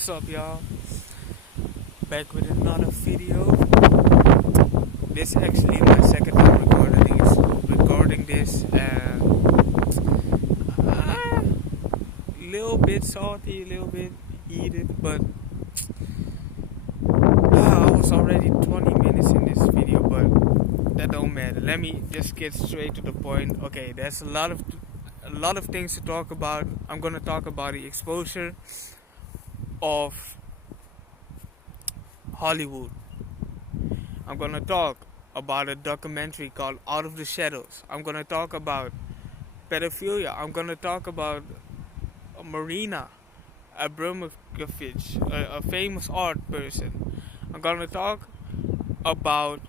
What's up, y'all? Back with another video. This is actually my second time recording this, and little bit salty, a little bit heated, but I was already 20 minutes in this video, but that don't matter. Let me just get straight to the point. Okay, there's a lot of things to talk about. I'm gonna talk about the exposure of Hollywood. I'm gonna talk about a documentary called Out of the Shadows. I'm gonna talk about pedophilia. I'm gonna talk about Marina Abramovich, a famous art person. I'm gonna talk about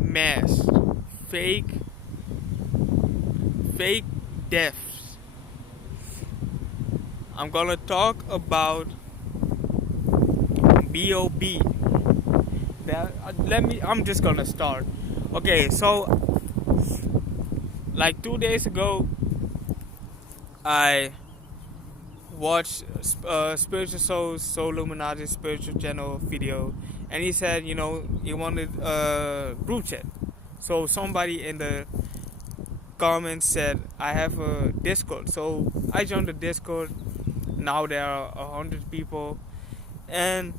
mass fake deaths. I'm gonna talk about B.O.B. I'm just gonna start. Okay, so like 2 days ago, I watched Spiritual Soul Illuminati spiritual channel video, and he said, he wanted group chat. So somebody in the comments said I have a Discord. So I joined the Discord. Now there are 100 people, and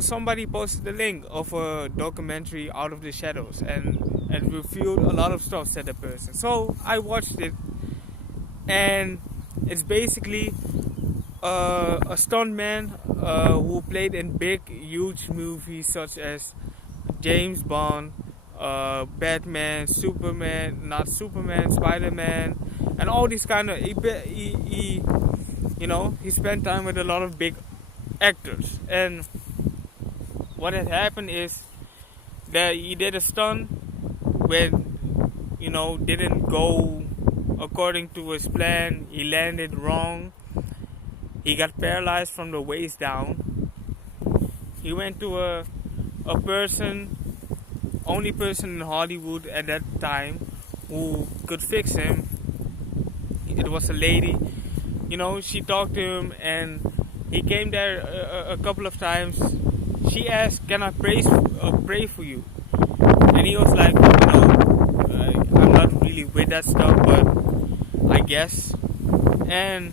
somebody posted the link of a documentary Out of the Shadows, and it revealed a lot of stuff, said the person. So I watched it, and it's basically a stuntman who played in big, huge movies such as James Bond, Batman, Spider-Man, and all these kind of. He spent time with a lot of big actors, and what had happened is that he did a stunt when didn't go according to his plan. He landed wrong. He got paralyzed from the waist down. He went to a only person in Hollywood at that time who could fix him. It was a lady. She talked to him, and he came there a couple of times. She asked, "Can I pray for you?" And he was like, I'm not really with that stuff, but I guess. And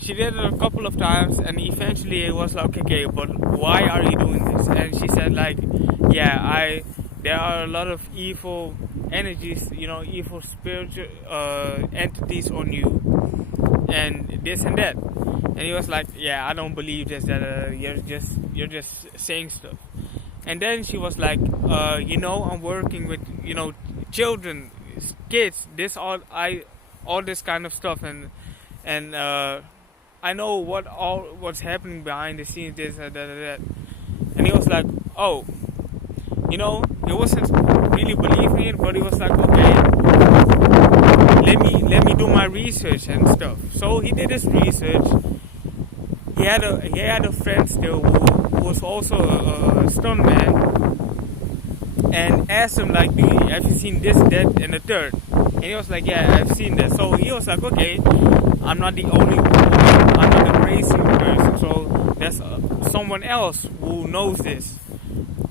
she did it a couple of times, and eventually it was like, okay, but why are you doing this? And she said, there are a lot of evil energies, evil spiritual entities on you, and this and that. And he was like, I don't believe this, that you're just saying stuff. And then she was like, I'm working with children, kids, all this kind of stuff, and I know what's happening behind the scenes, this and that. And he was like, oh, he wasn't really believing it, but he was like, okay, let me do my research and stuff. So he did his research. He had a friend still who was also a stuntman, and asked him like, have you seen this, that, and the third? And he was like, yeah, I've seen that. So he was like, okay, I'm not the only one. I'm not the crazy person. So there's someone else who knows this,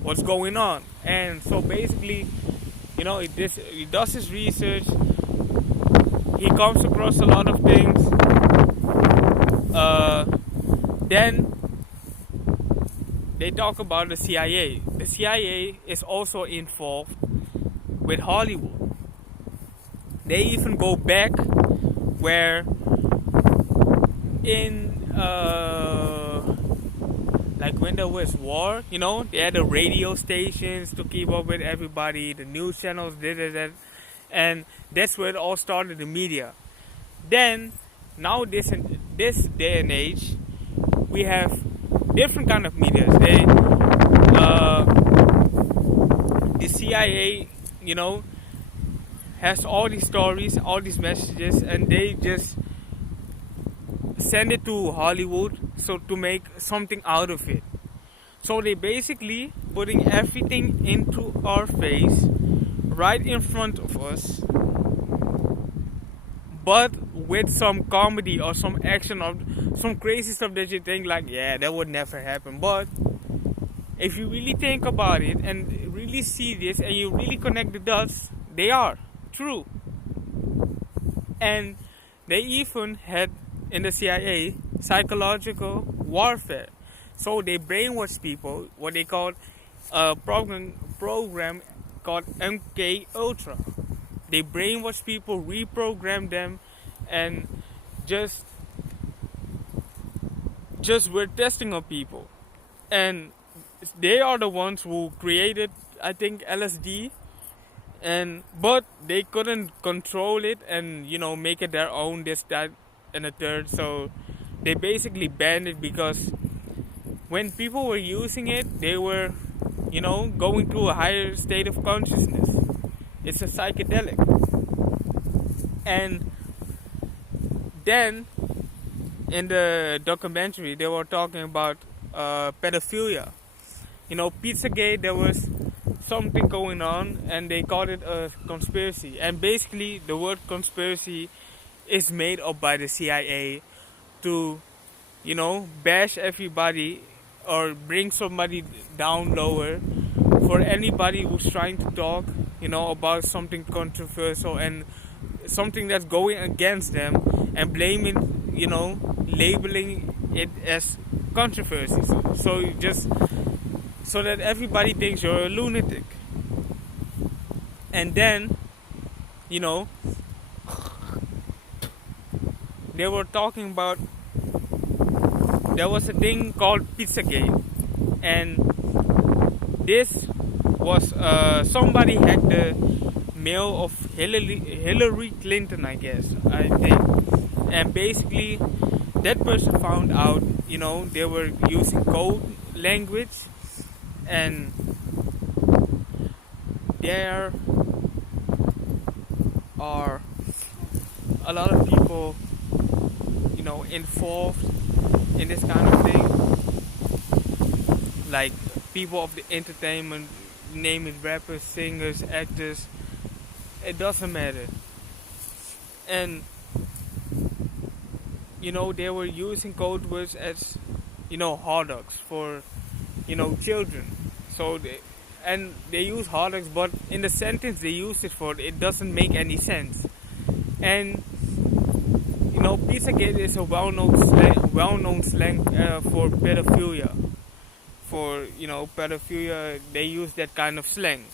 what's going on. And so basically, he does his research. He comes across a lot of things. Then they talk about the CIA. The CIA is also involved with Hollywood. They even go back where when there was war, they had the radio stations to keep up with everybody, the news channels, that, and that's where it all started, the media. Then, now this day and age, we have different kind of media. The CIA, has all these stories, all these messages, and they just send it to Hollywood so to make something out of it. So they basically putting everything into our face right in front of us, but with some comedy or some action or some crazy stuff that you think like, yeah, that would never happen. But if you really think about it and really see this and you really connect the dots, they are true. And they even had in the CIA psychological warfare. So they brainwash people, what they call a program called MK Ultra. They brainwash people, reprogram them, and just were testing on people. And they are the ones who created, I think, LSD, but they couldn't control it and make it their own, this, that, and a third. So they basically banned it because when people were using it, they were going through a higher state of consciousness. It's a psychedelic. And then in the documentary they were talking about pedophilia. Pizzagate, there was something going on and they called it a conspiracy. And basically the word conspiracy is made up by the CIA to bash everybody or bring somebody down lower for anybody who's trying to talk about something controversial and something that's going against them, and blaming, labeling it as controversy. So that everybody thinks you're a lunatic. And then, they were talking about, there was a thing called Pizzagate, and this was somebody had the mail of Hillary Clinton, I think. And basically that person found out, they were using code language, and there are a lot of people, involved in this kind of thing, like people of the entertainment, name it, rappers, singers, actors, it doesn't matter. And they were using code words as hot dogs for children. So they use hot dogs, but in the sentence they use it for, it doesn't make any sense. And Pizzagate is a well-known slang for pedophilia. For pedophilia, they use that kind of slang.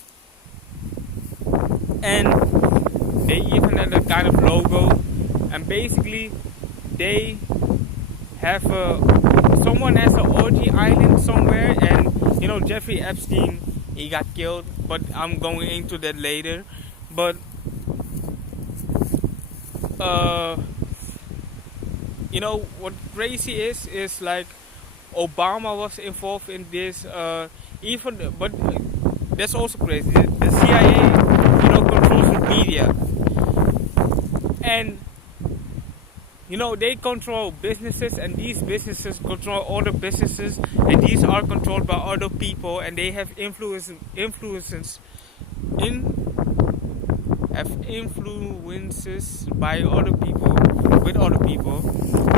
And they even had a kind of logo, and basically they have someone has an orgy island somewhere, and Jeffrey Epstein, he got killed, but I'm going into that later. But what crazy is like Obama was involved in this, but that's also crazy. The CIA controls the media, and they control businesses, and these businesses control other businesses, and these are controlled by other people, and they have influences by other people, with other people.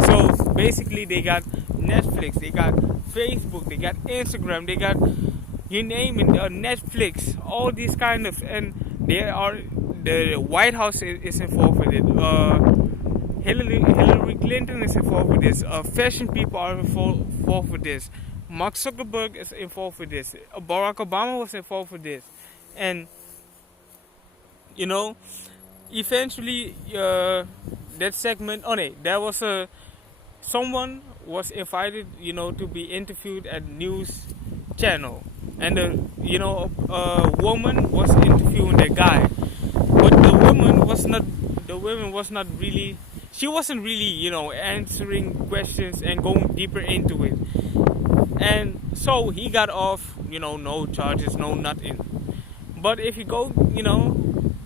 So basically they got Netflix, they got Facebook, they got Instagram, they got, you name it, Netflix, all these kind of, and the White House is involved with it. Hillary Clinton is involved with this. Fashion people are involved with this. Mark Zuckerberg is involved with this. Barack Obama was involved with this. And eventually that segment, there was someone was invited, to be interviewed at news channel, and a woman was interviewing the guy, but the woman was not really, she wasn't really, answering questions and going deeper into it. And so he got off, no charges, no nothing. But if you go,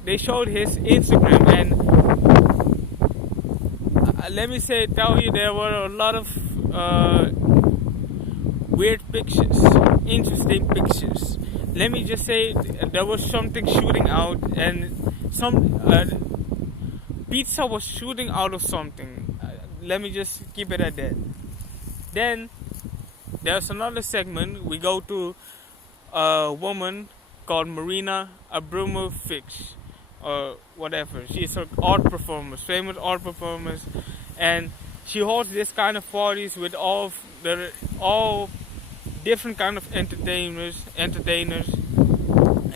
they showed his Instagram, and let me tell you, there were a lot of weird pictures, interesting pictures. Let me just say, there was something shooting out, and some pizza was shooting out of something. Let me just keep it at that. Then there's another segment. We go to a woman called Marina Abramovich or whatever. She's an art performer, famous art performer, and she holds this kind of parties with all different kind of entertainers,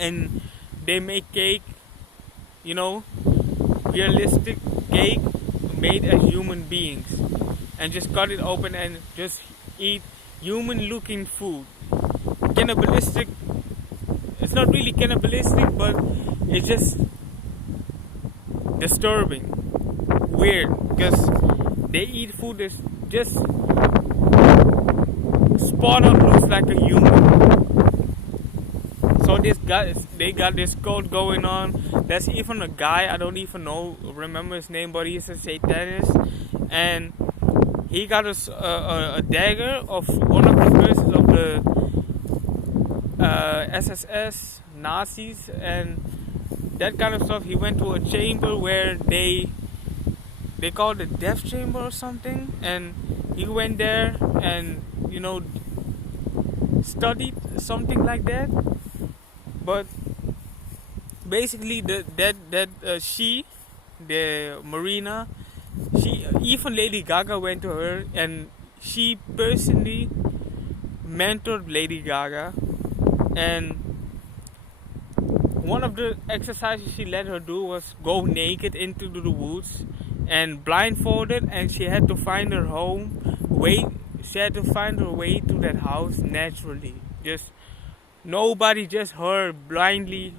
and they make cake, realistic cake made as human beings, and just cut it open and just eat human-looking food. Cannibalistic. It's not really cannibalistic, but it's just disturbing, weird, because they eat food that's just spot on looks like a human. So they got this cult going on. There's even a guy, I don't even remember his name, but he's a satanist, and he got a dagger of one of the persons of the SSS, Nazis, and that kind of stuff. He went to a chamber where they called it death chamber or something, and he went there and studied something like that. But basically, the Marina, even Lady Gaga went to her, and she personally mentored Lady Gaga. And one of the exercises she let her do was go naked into the woods and blindfolded, and she had to find her way to that house naturally. Just nobody, just her blindly,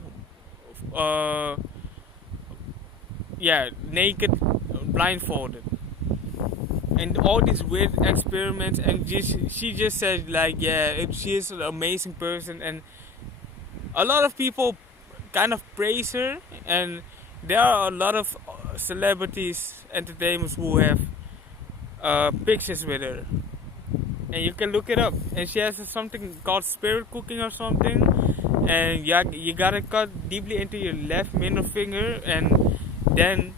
naked, blindfolded, and all these weird experiments. And she just said she is an amazing person, and a lot of people kind of praise her, and there are a lot of celebrities, entertainers who have pictures with her, and you can look it up. And she has something called spirit cooking or something, and you gotta cut deeply into your left middle finger, and then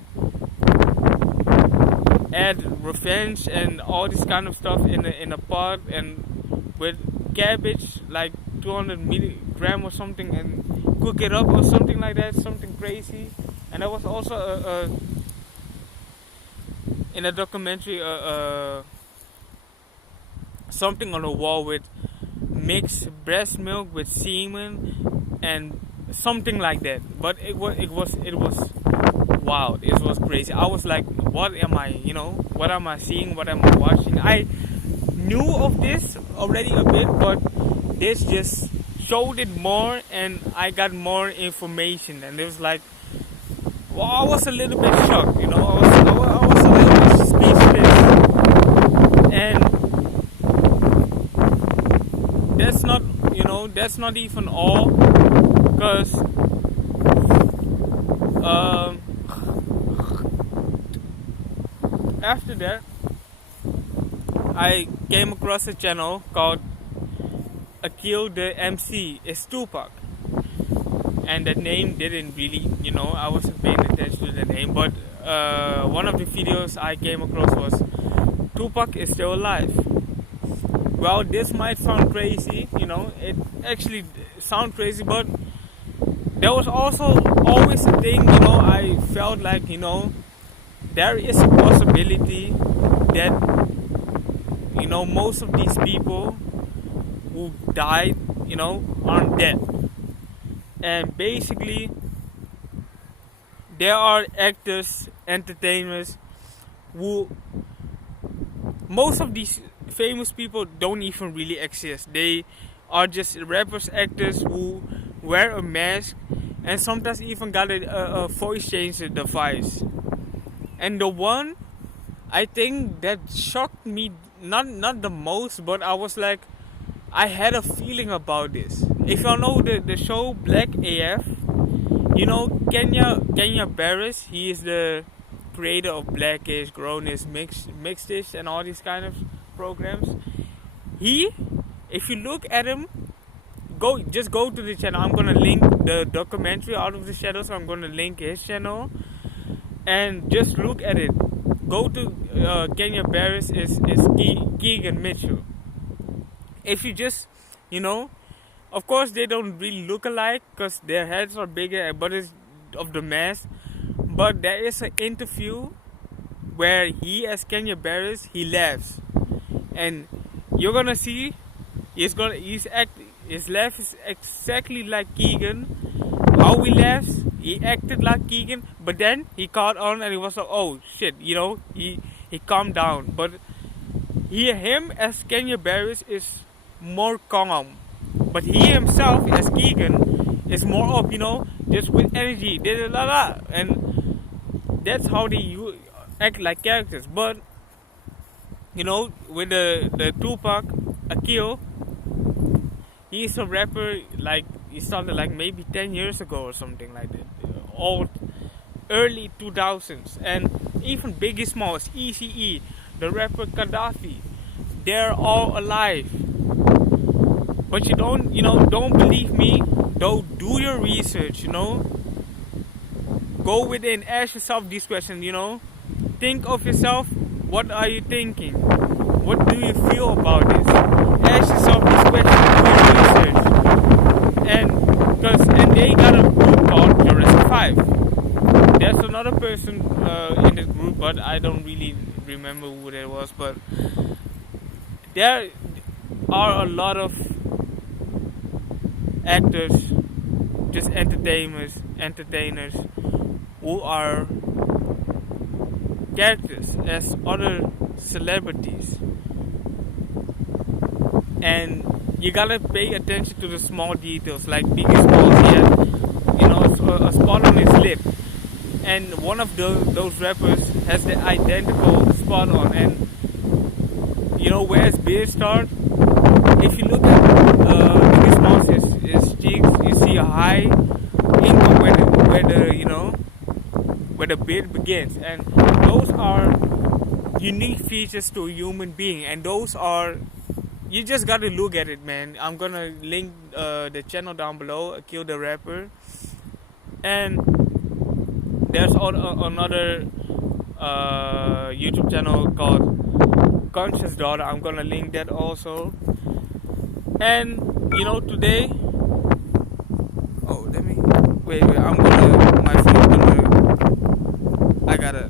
add revenge and all this kind of stuff in a pot, and with cabbage, like 200 milligram or something, and cook it up or something like that, something crazy. And there was also in a documentary something on the wall with mixed breast milk with semen and something like that. But it was wild. It was crazy. I was like, what am I seeing? What am I watching? I knew of this already a bit, but this just showed it more, and I got more information, and it was like, well, I was a little bit shocked, I was a little bit speechless. And that's not even all, because after that I came across a channel called Akil the MC is Tupac, and that name didn't really, I wasn't paying attention to the name, but one of the videos I came across was Tupac is still alive. Well, this might sound crazy, it actually sounds crazy, but there was also always a thing, I felt like, there is a possibility that, most of these people who died, aren't dead. And basically, there are actors, entertainers, who, most of these famous people don't even really exist. They are just rappers, actors who wear a mask, and sometimes even got a voice changer device. And the one, I think that shocked me, not the most, but I was like, I had a feeling about this. If y'all know the show Black AF, Kenya Barris, he is the creator of Blackish, Grownish, Mixedish, and all these kind of programs. If you look at him, go to the channel. I'm gonna link the documentary Out of the Shadows. I'm gonna link his channel. And just look at it. Go to Kenya Barris is Keegan Mitchell. If you just, you know, of course they don't really look alike because their heads are bigger, but it's of the mass. But there is an interview where he, as Kenya Barris, he laughs, and you're gonna see his laugh is exactly like Keegan. How he laughs, he acted like Keegan, but then he caught on and he was like, oh shit, you know, he calmed down. But him as Kenya Barris is more calm, but he himself as Keegan is more up, you know, just with energy, and that's how they act like characters. But you know, with the Tupac Akil, he's a rapper like he started like maybe 10 years ago or something like that, all early 2000s, and even Biggie Smalls, ECE, the rapper Gaddafi, they're all alive. But you don't believe me? Don't do your research, you know. Go within, ask yourself these questions, you know. Think of yourself, what are you thinking? What do you feel about this? Ask yourself these questions, do your research. And they got a group called Jurassic 5. There's another person in this group, but I don't really remember who that was. But there are a lot of actors, just entertainers who are characters as other celebrities, and you gotta pay attention to the small details, like Biggie Smalls. He had, you know, a spot on his lip, and one of those rappers has the identical spot on. And you know where his beard start? If you look at Biggie Smalls, his cheeks, you see a high income where the beard begins, and those are unique features to a human being, and those are, you just gotta look at it, man. I'm gonna link the channel down below, Akil the Rapper, and there's another YouTube channel called Conscious Daughter. I'm gonna link that also. And you know, today, oh, let me wait. My phone's gonna. I gotta.